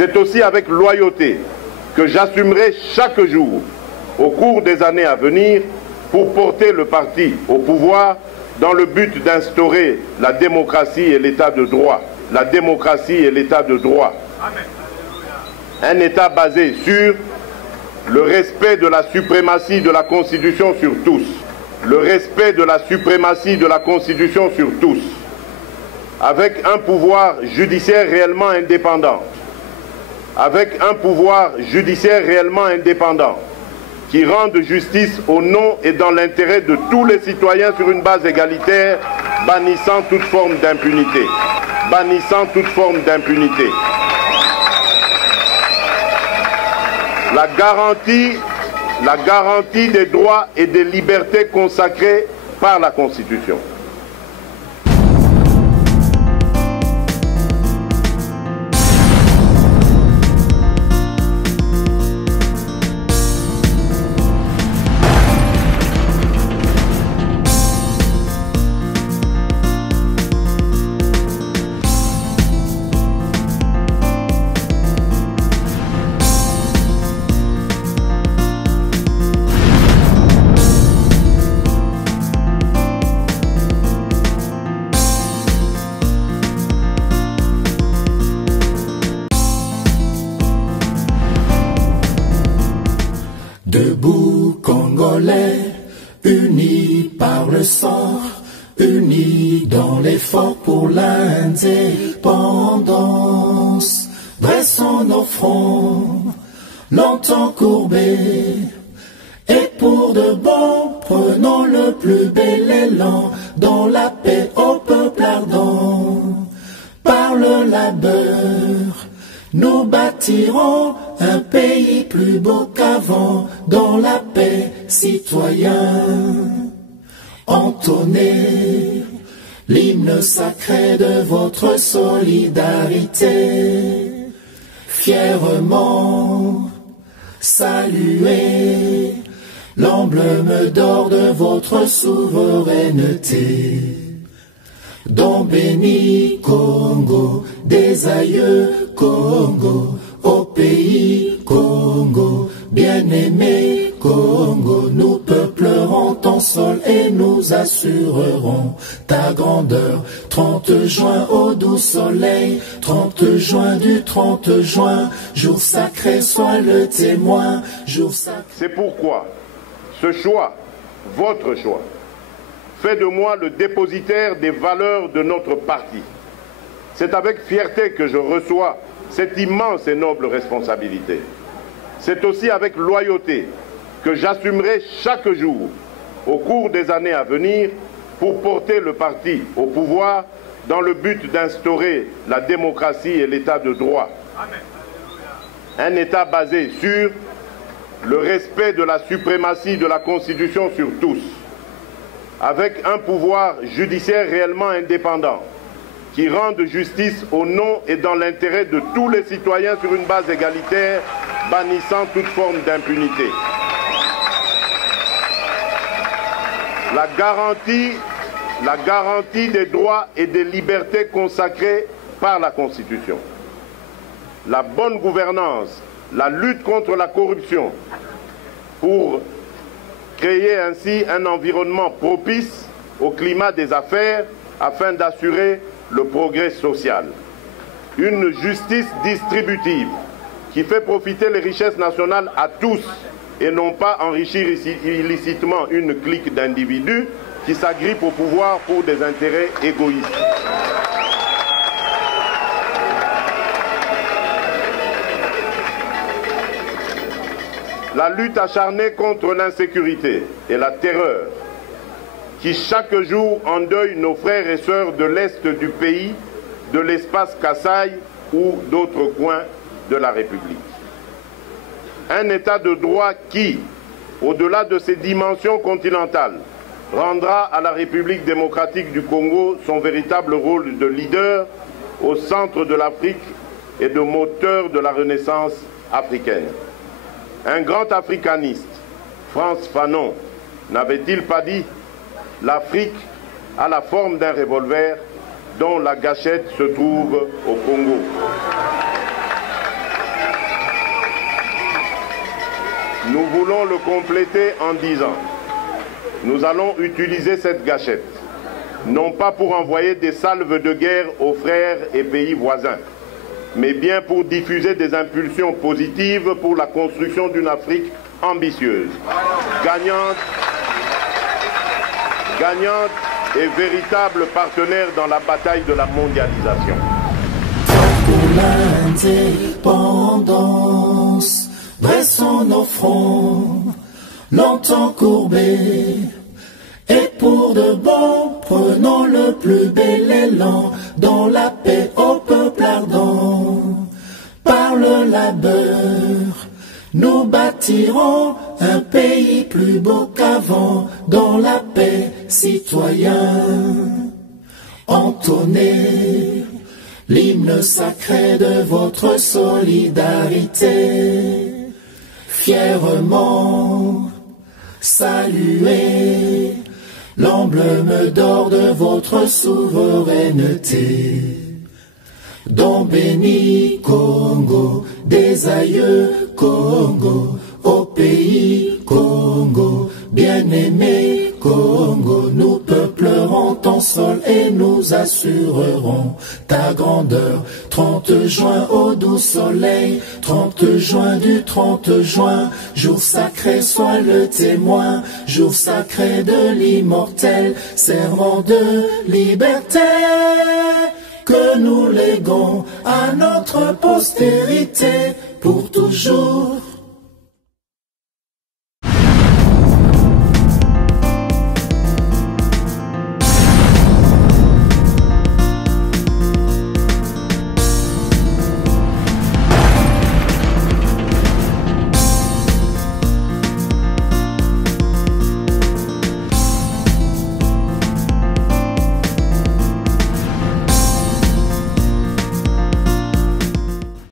C'est aussi avec loyauté que j'assumerai chaque jour, au cours des années à venir, pour porter le parti au pouvoir dans le but d'instaurer la démocratie et l'état de droit. La démocratie et l'état de droit. Un État basé sur le respect de la suprématie de la Constitution sur tous. Le respect de la suprématie de la Constitution sur tous. Avec un pouvoir judiciaire réellement indépendant. Avec un pouvoir judiciaire réellement indépendant qui rende justice au nom et dans l'intérêt de tous les citoyens sur une base égalitaire, bannissant toute forme d'impunité. Bannissant toute forme d'impunité. La garantie des droits et des libertés consacrés par la Constitution. Debout Congolais, unis par le sang, unis dans l'effort pour l'indépendance. Dressons nos fronts, longtemps courbés, et pour de bon, prenons le plus bel élan, dans la paix au peuple ardent. Par le labeur, nous bâtirons un pays plus beau qu'avant, dans la paix, citoyens. Entonnez l'hymne sacré de votre solidarité. Fièrement saluez l'emblème d'or de votre souveraineté. Don béni Congo, des aïeux Congo, au pays Congo, bien-aimé Congo, nous peuplerons ton sol et nous assurerons ta grandeur. 30 juin au doux soleil, 30 juin du 30 juin, jour sacré soit le témoin, jour sacré. C'est pourquoi ce choix, votre choix, fait de moi le dépositaire des valeurs de notre parti. C'est avec fierté que je reçois cette immense et noble responsabilité. C'est aussi avec loyauté que j'assumerai chaque jour, au cours des années à venir, pour porter le parti au pouvoir dans le but d'instaurer la démocratie et l'état de droit. Un État basé sur le respect de la suprématie de la Constitution sur tous, avec un pouvoir judiciaire réellement indépendant, qui rende justice au nom et dans l'intérêt de tous les citoyens sur une base égalitaire, bannissant toute forme d'impunité. La garantie des droits et des libertés consacrés par la Constitution. La bonne gouvernance, la lutte contre la corruption, pour créer ainsi un environnement propice au climat des affaires afin d'assurer le progrès social. Une justice distributive qui fait profiter les richesses nationales à tous et non pas enrichir illicitement une clique d'individus qui s'agrippent au pouvoir pour des intérêts égoïstes. La lutte acharnée contre l'insécurité et la terreur qui chaque jour endeuille nos frères et sœurs de l'Est du pays, de l'espace Kasaï ou d'autres coins de la République. Un État de droit qui, au-delà de ses dimensions continentales, rendra à la République démocratique du Congo son véritable rôle de leader au centre de l'Afrique et de moteur de la Renaissance africaine. Un grand africaniste, Frantz Fanon, n'avait-il pas dit « L'Afrique a la forme d'un revolver dont la gâchette se trouve au Congo ». Nous voulons le compléter en disant, nous allons utiliser cette gâchette, non pas pour envoyer des salves de guerre aux frères et pays voisins, mais bien pour diffuser des impulsions positives pour la construction d'une Afrique ambitieuse, gagnante et véritable partenaire dans la bataille de la mondialisation. Pour l'indépendance, dressons nos fronts, longtemps courbés, et pour de bon, prenons le plus bel élan, dans la paix au peuple ardent. Par le labeur, nous bâtirons un pays plus beau qu'avant, dans la paix, citoyens. Entonnez l'hymne sacré de votre solidarité, fièrement saluez l'emblème d'or de votre souveraineté. Don béni Congo, des aïeux Congo, au pays Congo, bien-aimé Congo, nous peuplerons ton sol et nous assurerons ta grandeur. 30 juin au doux soleil, 30 juin du 30 juin, jour sacré soit le témoin, jour sacré de l'immortel, serment de liberté, que nous léguons à notre postérité pour toujours.